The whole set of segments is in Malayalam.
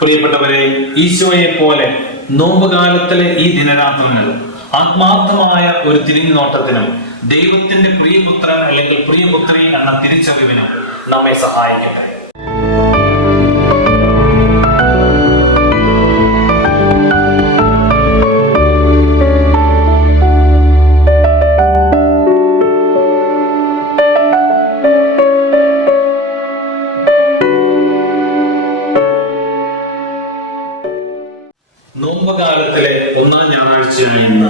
പ്രിയപ്പെട്ടവരെ, ഈശോയെ പോലെ നോമ്പുകാലത്തിലെ ഈ ദിനരാത്രങ്ങൾ ആത്മാർത്ഥമായ ഒരു തിരിഞ്ഞുനോട്ടത്തിനും ദൈവത്തിന്റെ പ്രിയപുത്രൻ അല്ലെങ്കിൽ പ്രിയപുത്രി എന്ന തിരിച്ചറിവിനും നമ്മെ സഹായിക്കട്ടെ. നോമ്പുകാലത്തിലെ ഒന്നാം ഞായറാഴ്ചയായ ഇന്ന്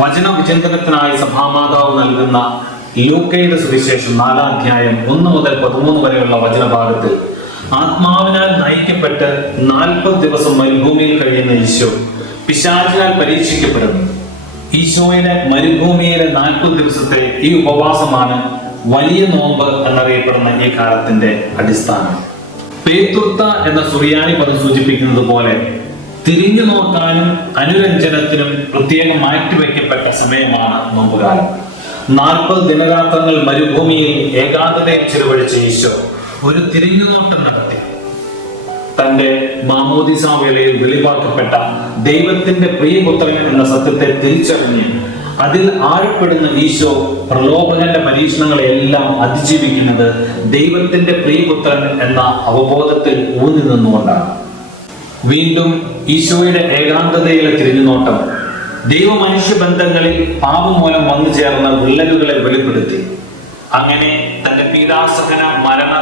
വചന വിചിന്തനത്തിനായി സഭാമാതാവ് നൽകുന്ന ലൂക്കയുടെ സുവിശേഷം 4-ാം അധ്യായം 1 മുതൽ 13 വരെയുള്ള വചനഭാഗത്തിൽ ആത്മാവിനാൽ നയിക്കപ്പെട്ട് 40 ദിവസം മരുഭൂമിയിൽ കഴിയുന്ന ഈശോ പിശാചിനാൽ പരീക്ഷിക്കപ്പെടുന്നു. ഈശോയുടെ മരുഭൂമിയിലെ 40 ദിവസത്തെ ഈ ഉപവാസമാണ് വലിയ നോമ്പ് എന്നറിയപ്പെടുന്ന ഈ കാലത്തിന്റെ അടിസ്ഥാനം. പേതുർത്ത എന്ന സുറിയാനി പദം സൂചിപ്പിക്കുന്നത് പോലെ തിരിഞ്ഞു നോക്കാനും അനുരഞ്ജനത്തിനും പ്രത്യേകം മാറ്റിവെക്കപ്പെട്ട സമയമാണ് നോമ്പുകാലം. 40 ദിനരാത്രങ്ങൾ മരുഭൂമിയിൽ ഏകാന്തതയിൽ ചെലവഴിച്ച ഈശോ ഒരു തിരിഞ്ഞുനോട്ടം നടത്തി. തന്റെ മാമോദിസ വേളയിൽ വെളിവാക്കപ്പെട്ട ദൈവത്തിന്റെ പ്രിയപുത്രൻ എന്ന സത്യത്തെ തിരിച്ചറിഞ്ഞ് അതിൽ ആഴപ്പെടുന്ന ഈശോ പ്രലോഭകന്റെ പരീക്ഷണങ്ങളെല്ലാം അതിജീവിക്കുന്നത് ദൈവത്തിന്റെ പ്രിയപുത്രൻ എന്ന അവബോധത്തിൽ ഊന്നി നിന്നുകൊണ്ടാണ്. വീണ്ടും ഈശോയുടെ ഏകാന്തതയിലെ തിരിഞ്ഞുനോട്ടം ദൈവ മനുഷ്യ ബന്ധങ്ങളിൽ പാപം മൂലം വന്നു ചേർന്ന വിള്ളലുകളെ വെളിപ്പെടുത്തി. അങ്ങനെ തന്റെ പീഡാസഹന മരണ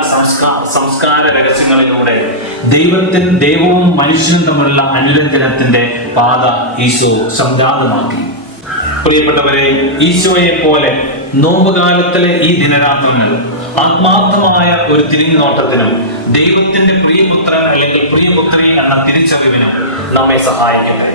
സംസ്കാര രഹസ്യങ്ങളിലൂടെ ദൈവവും മനുഷ്യനും തമ്മിലുള്ള അനുരഞ്ജനത്തിന്റെ പാത ഈശോ സംജാതമാക്കി. പ്രിയപ്പെട്ടവരെ, ഈശോയെ പോലെ നോമ്പുകാലത്തിലെ ഈ ദിനരാത്രങ്ങൾ ആത്മാർത്ഥമായ ഒരു തിരിഞ്ഞുനോട്ടത്തിനും ദൈവത്തിന്റെ പ്രിയപുത്രൻ അല്ലെങ്കിൽ പ്രിയപുത്രി എന്ന തിരിച്ചറിവിനും നമ്മെ സഹായിക്കട്ടെ.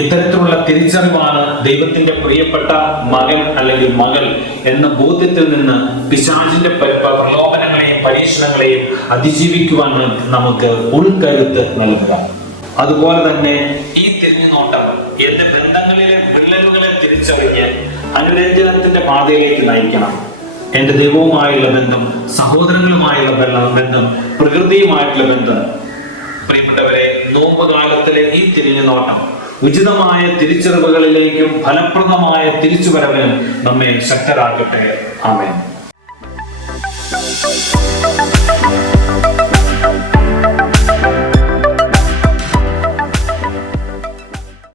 ഇത്തരത്തിലുള്ള തിരിച്ചറിവാണ് ദൈവത്തിന്റെ പ്രിയപ്പെട്ട മകൻ അല്ലെങ്കിൽ മകൾ എന്ന ബോധ്യത്തിൽ നിന്ന് പിശാചിന്റെ പ്രലോഭനങ്ങളെയും പരീക്ഷണങ്ങളെയും അതിജീവിക്കുവാൻ നമുക്ക് ഉൾക്കരുത്ത് നൽകുക. അതുപോലെ തന്നെ ഈ തിരിഞ്ഞുനോട്ടം എന്റെ ബന്ധങ്ങളിലെ വിള്ളലുകളെ തിരിച്ചറിഞ്ഞ് അനുരഞ്ജനത്തിന്റെ പാതയിലേക്ക് നയിക്കണം. എന്റെ ദൈവവുമായുള്ള ബന്ധം, സഹോദരങ്ങളുമായുള്ള ബന്ധം, പ്രകൃതിയുമായിട്ടുള്ള ബന്ധം. പ്രിയപ്പെട്ടവരെ, നോമ്പുകാലത്തിലെ ഈ തിരിഞ്ഞുനോട്ടം ഉചിതമായ തിരിച്ചറിവുകളിലേക്കും ഫലപ്രദമായ തിരിച്ചുവരവിനും നമ്മെ ശക്തരാക്കട്ടെ. ആമേൻ.